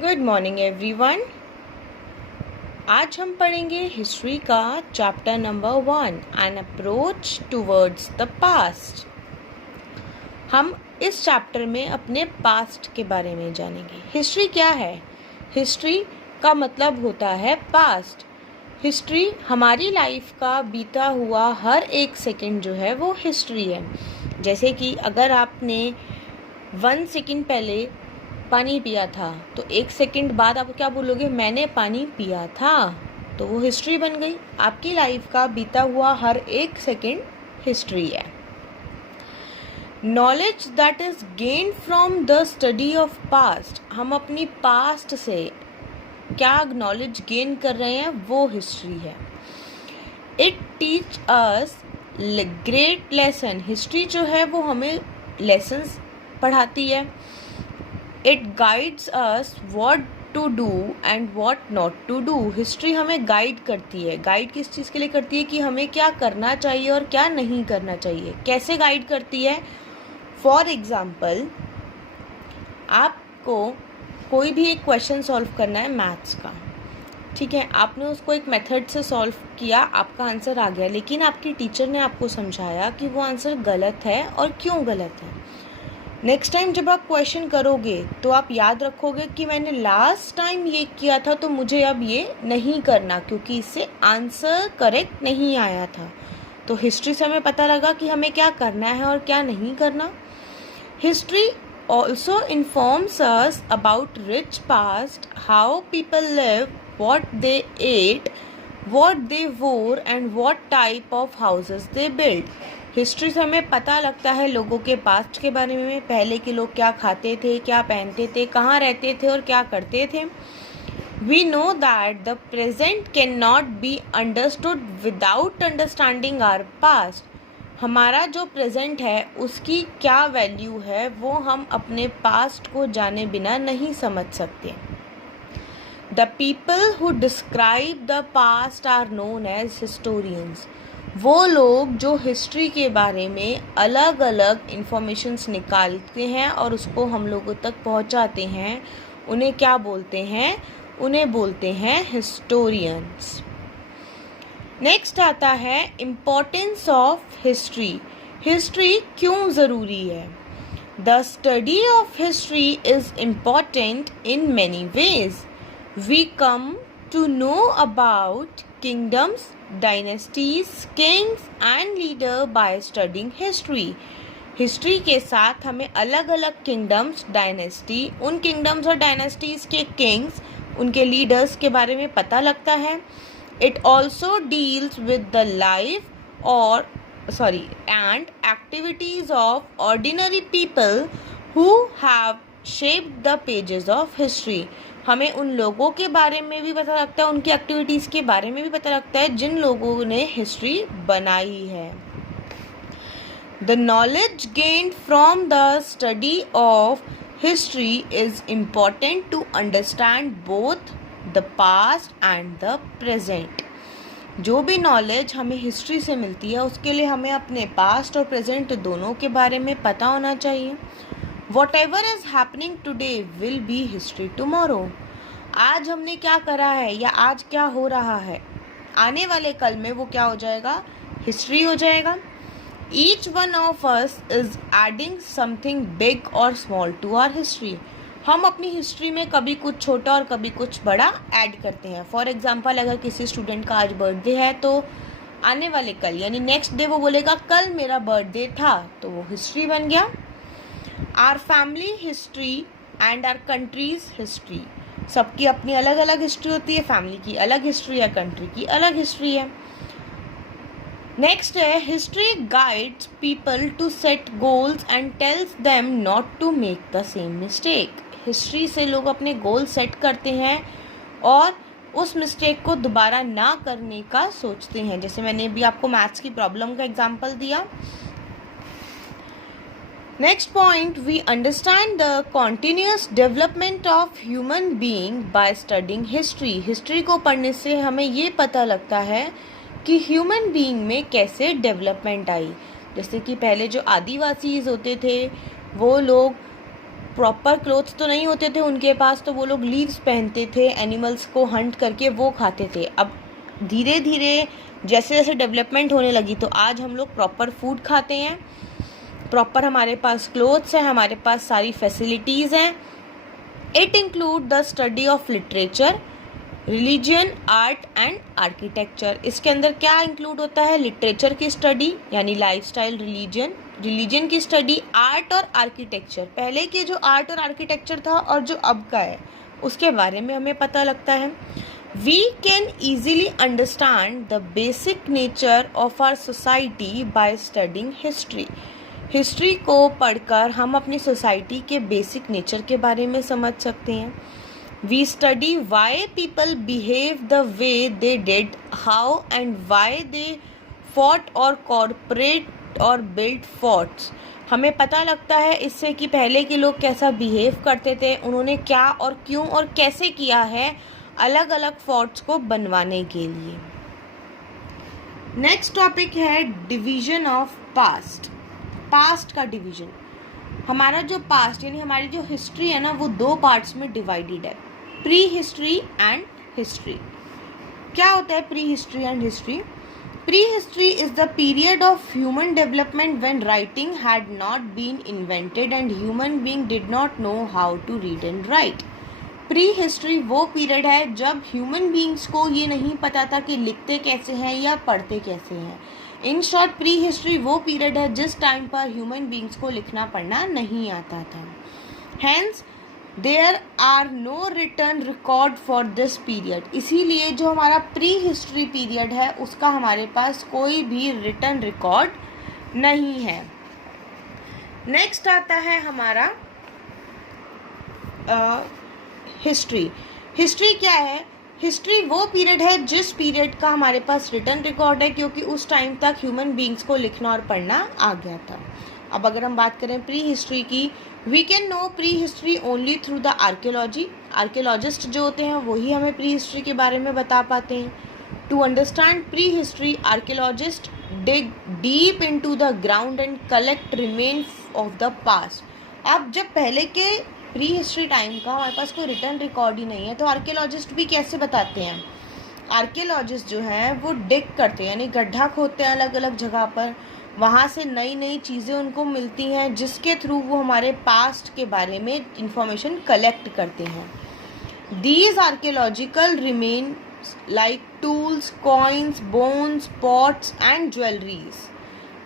Good morning everyone. आज हम पढ़ेंगे हिस्ट्री का chapter number 1 an approach towards the past. हम इस चैप्टर में अपने पास्ट के बारे में जानेंगे। हिस्ट्री क्या है? हिस्ट्री का मतलब होता है पास्ट। हिस्ट्री हमारी लाइफ का बीता हुआ हर एक सेकंड जो है वो हिस्ट्री है। जैसे कि अगर आपने 1 सेकंड पहले पानी पिया था तो 1 सेकंड बाद आप क्या बोलोगे? मैंने पानी पिया था। तो वो हिस्ट्री बन गई। आपकी लाइफ का बीता हुआ हर एक सेकंड हिस्ट्री है। Knowledge that is gained from the study of past. हम अपनी पास्ट से क्या नॉलेज गेन कर रहे हैं वो हिस्ट्री है। It teach us great lesson. History जो है वो हमें लेसन्स पढ़ाती है। It guides us what to do and what not to do. History हमें गाइड करती है। गाइड किस चीज़ के लिए करती है? कि हमें क्या करना चाहिए और क्या नहीं करना चाहिए। कैसे गाइड करती है? फॉर एग्जाम्पल, आपको कोई भी एक क्वेश्चन सॉल्व करना है मैथ्स का, ठीक है, आपने उसको एक मेथड से सॉल्व किया, आपका आंसर आ गया, लेकिन आपकी टीचर ने आपको समझाया कि वो आंसर गलत है और क्यों गलत है। नेक्स्ट टाइम जब आप क्वेश्चन करोगे तो आप याद रखोगे कि मैंने लास्ट टाइम ये किया था तो मुझे अब ये नहीं करना, क्योंकि इससे आंसर करेक्ट नहीं आया था। तो हिस्ट्री से हमें पता लगा कि हमें क्या करना है और क्या नहीं करना। History also informs us about rich past, how people live, what they ate, what they wore and what type of houses they built. History से हमें पता लगता है लोगों के पास्ट के बारे में। पहले के लोग क्या खाते थे, क्या पहनते थे, कहाँ रहते थे और क्या करते थे। We know that the present cannot be understood without understanding our past. हमारा जो प्रेजेंट है उसकी क्या वैल्यू है वो हम अपने पास्ट को जाने बिना नहीं समझ सकते। The people who describe the past are known as historians. वो लोग जो हिस्ट्री के बारे में अलग अलग इंफॉर्मेशंस निकालते हैं और उसको हम लोगों तक पहुंचाते हैं, उन्हें क्या बोलते हैं? उन्हें बोलते हैं हिस्टोरियंस। नेक्स्ट आता है इम्पोर्टेंस ऑफ हिस्ट्री। हिस्ट्री क्यों ज़रूरी है? The study of history is important in many ways. We come to know about kingdoms, dynasties, kings and leaders by studying history. History के साथ हमें अलग अलग किंगडम्स, डायनेस्टी, उन किंगडम्स और डायनेस्टीज के किंग्स, उनके लीडर्स के बारे में पता लगता है। It also deals with the life and activities of ordinary people who have shaped the pages of history. हमें उन लोगों के बारे में भी पता लगता है, उनकी एक्टिविटीज़ के बारे में भी पता लगता है जिन लोगों ने हिस्ट्री बनाई है। The knowledge gained from the study of history is important to understand both the past and the present. जो भी नॉलेज हमें हिस्ट्री से मिलती है उसके लिए हमें अपने पास्ट और प्रेजेंट दोनों के बारे में पता होना चाहिए। Whatever is happening today will be history tomorrow. आज हमने क्या करा है या आज क्या हो रहा है, आने वाले कल में वो क्या हो जाएगा? हिस्ट्री हो जाएगा। Each one of us is adding something big or small to our history. हम अपनी हिस्ट्री में कभी कुछ छोटा और कभी कुछ बड़ा ऐड करते हैं। फॉर एग्जाम्पल, अगर किसी स्टूडेंट का आज बर्थडे है तो आने वाले कल यानी नेक्स्ट डे वो बोलेगा कल मेरा बर्थडे था, तो वो हिस्ट्री बन गया। Our family history and our countries history. सबकी अपनी अलग अलग हिस्ट्री होती है। फैमिली की अलग हिस्ट्री है, कंट्री की अलग हिस्ट्री है। नेक्स्ट है history guides people to set goals and tells them not to make the same mistake. History से लोग अपने गोल सेट करते हैं और उस मिस्टेक को दोबारा ना करने का सोचते हैं। जैसे मैंने अभी आपको मैथ्स की प्रॉब्लम का एग्जाम्पल दिया। Next point, we understand the continuous development of human being by studying history. History को पढ़ने से हमें ये पता लगता है कि ह्यूमन बीइंग में कैसे डेवलपमेंट आई। जैसे कि पहले जो आदिवासीज होते थे वो लोग प्रॉपर क्लोथ्स तो नहीं होते थे उनके पास, तो वो लोग लीव्स पहनते थे, एनिमल्स को हंट करके वो खाते थे। अब धीरे धीरे जैसे जैसे डेवलपमेंट होने लगी तो आज हम लोग प्रॉपर फूड खाते हैं, प्रॉपर हमारे पास क्लोथ्स हैं, हमारे पास सारी फैसिलिटीज़ हैं। It include the study of literature, religion, art and architecture. इसके अंदर क्या इंक्लूड होता है? लिटरेचर की स्टडी यानी लाइफस्टाइल, रिलीजन की स्टडी, आर्ट और आर्किटेक्चर। पहले के जो आर्ट और आर्किटेक्चर था और जो अब का है उसके बारे में हमें पता लगता है। We can easily understand the basic nature of our society by studying history. History को पढ़कर हम अपनी सोसाइटी के बेसिक नेचर के बारे में समझ सकते हैं। We study why people behave the way they did, how and why they fought or cooperate or built forts. हमें पता लगता है इससे कि पहले के लोग कैसा बिहेव करते थे, उन्होंने क्या और क्यों और कैसे किया है अलग अलग फोर्ट्स को बनवाने के लिए। नेक्स्ट टॉपिक है डिवीजन ऑफ पास्ट। पास्ट का डिवीजन, हमारा जो पास्ट यानी हमारी जो हिस्ट्री है ना वो दो पार्ट्स में डिवाइडेड है, प्री हिस्ट्री एंड हिस्ट्री। क्या होता है pre history and history? Pre history is the period of human development when writing had not been invented and human being did not know how to read and write. Pre history वो period है जब human beings को ये नहीं पता था कि लिखते कैसे हैं या पढ़ते कैसे हैं। इन शॉर्ट प्री हिस्ट्री वो पीरियड है जिस टाइम पर ह्यूमन बीइंग्स को लिखना पढ़ना नहीं आता था। Hence there are no written record for this period. इसीलिए जो हमारा प्री हिस्ट्री पीरियड है उसका हमारे पास कोई भी रिटर्न रिकॉर्ड नहीं है। नेक्स्ट आता है हमारा हिस्ट्री। हिस्ट्री क्या है? हिस्ट्री वो पीरियड है जिस पीरियड का हमारे पास रिटर्न रिकॉर्ड है, क्योंकि उस टाइम तक ह्यूमन बीइंग्स को लिखना और पढ़ना आ गया था। अब अगर हम बात करें प्री हिस्ट्री की, we can know pre history only through the archaeology. Archaeologist जो होते हैं वही हमें प्री हिस्ट्री के बारे में बता पाते हैं। To understand pre history, archaeologist dig deep into the ground and collect remains of the past. अब जब पहले के प्री हिस्ट्री टाइम का हमारे पास कोई रिटर्न रिकॉर्ड ही नहीं है तो आर्कियोलॉजिस्ट भी कैसे बताते हैं? आर्कियोलॉजिस्ट जो हैं वो डिग करते हैं यानी गड्ढा खोदते हैं अलग अलग जगह पर, वहाँ से नई नई चीज़ें उनको मिलती हैं जिसके थ्रू वो हमारे पास्ट के बारे में इंफॉर्मेशन कलेक्ट करते हैं। These archaeological remains like tools, coins, bones, pots and jewelleries,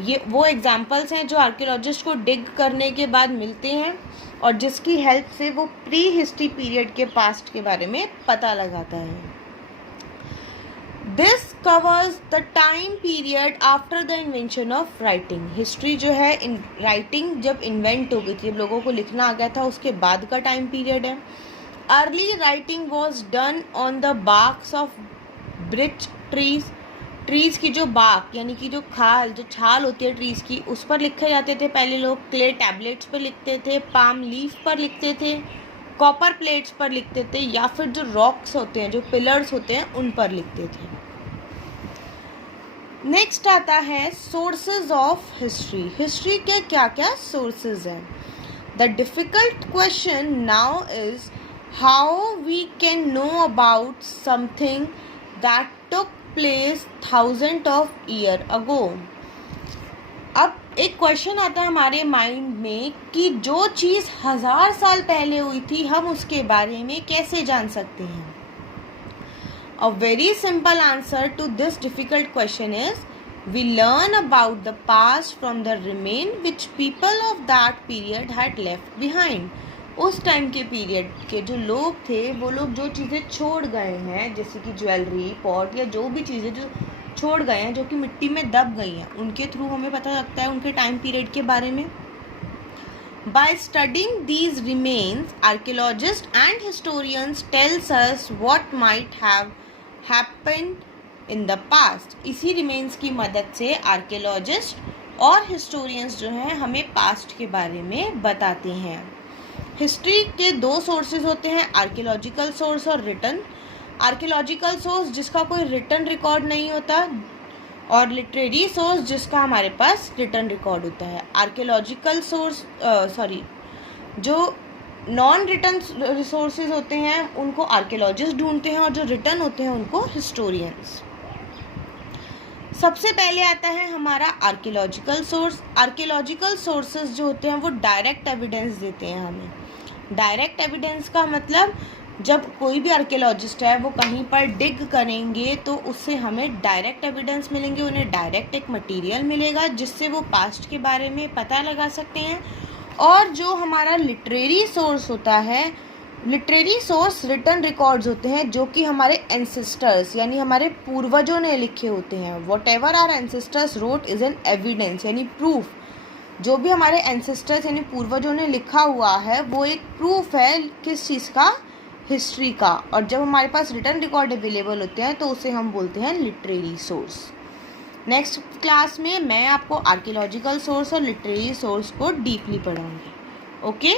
ये वो एग्जाम्पल्स हैं जो आर्कियोलॉजिस्ट को डिग करने के बाद मिलते हैं और जिसकी हेल्प से वो प्री हिस्ट्री पीरियड के पास्ट के बारे में पता लगाता है। This covers the time period after the invention of writing. History जो है इन राइटिंग जब इन्वेंट हो गई थी, जब लोगों को लिखना आ गया था, उसके बाद का टाइम पीरियड है। Early writing was done on the barks of birch trees. Trees की जो बाक यानी कि जो छाल होती है ट्रीज़ की, उस पर लिखे जाते थे पहले लोग। क्ले टैबलेट्स पर लिखते थे, पाम लीफ पर लिखते थे, कॉपर प्लेट्स पर लिखते थे, या फिर जो रॉक्स होते हैं, जो पिलर्स होते हैं, उन पर लिखते थे। नेक्स्ट आता है सोर्सेज ऑफ हिस्ट्री। हिस्ट्री के क्या क्या सोर्सेज हैं? The difficult question now is how we can know about something that took place thousand of year ago. अब एक क्वेश्चन आता है हमारे माइंड में कि जो चीज़ 1000 साल पहले हुई थी हम उसके बारे में कैसे जान सकते हैं? A very simple answer to this difficult question is we learn about the past from the remain which people of that period had left behind. उस टाइम के पीरियड के जो लोग थे वो लोग जो चीज़ें छोड़ गए हैं, जैसे कि ज्वेलरी, पॉट या जो भी चीज़ें जो छोड़ गए हैं, जो कि मिट्टी में दब गई हैं, उनके थ्रू हमें पता लगता है उनके टाइम पीरियड के बारे में। By studying these remains, archaeologists and historians tells us what might have happened in the past. इसी रिमेन्स की मदद से आर्कियोलॉजिस्ट और हिस्टोरियंस जो हैं हमें पास्ट के बारे में बताते हैं। हिस्ट्री के दो सोर्सेज होते हैं, आर्कियोलॉजिकल सोर्स और रिटन। आर्कियोलॉजिकल सोर्स जिसका कोई रिटन रिकॉर्ड नहीं होता, और लिटरेरी सोर्स जिसका हमारे पास रिटन रिकॉर्ड होता है। आर्कियोलॉजिकल सोर्स जो नॉन रिटन रिसोर्सेज होते हैं उनको आर्कियोलॉजिस्ट ढूंढते हैं, और जो रिटन होते हैं उनको हिस्टोरियंस। सबसे पहले आता है हमारा आर्कियोलॉजिकल सोर्स। आर्कियोलॉजिकल सोर्सेज जो होते हैं वो डायरेक्ट एविडेंस देते हैं हमें। डायरेक्ट एविडेंस का मतलब जब कोई भी आर्कियोलॉजिस्ट है वो कहीं पर डिग करेंगे तो उससे हमें डायरेक्ट एविडेंस मिलेंगे, उन्हें डायरेक्ट एक मटेरियल मिलेगा जिससे वो पास्ट के बारे में पता लगा सकते हैं। और जो हमारा लिटरेरी सोर्स होता है, लिटरेरी सोर्स रिटन रिकॉर्ड्स होते हैं जो कि हमारे एंसेस्टर्स यानी हमारे पूर्वजों ने लिखे होते हैं। Whatever our ancestors wrote is an evidence यानी प्रूफ। जो भी हमारे एंसेस्टर्स यानी पूर्वजों ने लिखा हुआ है वो एक प्रूफ है किस चीज़ का, हिस्ट्री का। और जब हमारे पास रिटन रिकॉर्ड अवेलेबल होते हैं तो उसे हम बोलते हैं लिटरेरी सोर्स। नेक्स्ट क्लास में मैं आपको आर्कियोलॉजिकल सोर्स और लिटरेरी सोर्स को डीपली पढ़ाऊंगी। ओके।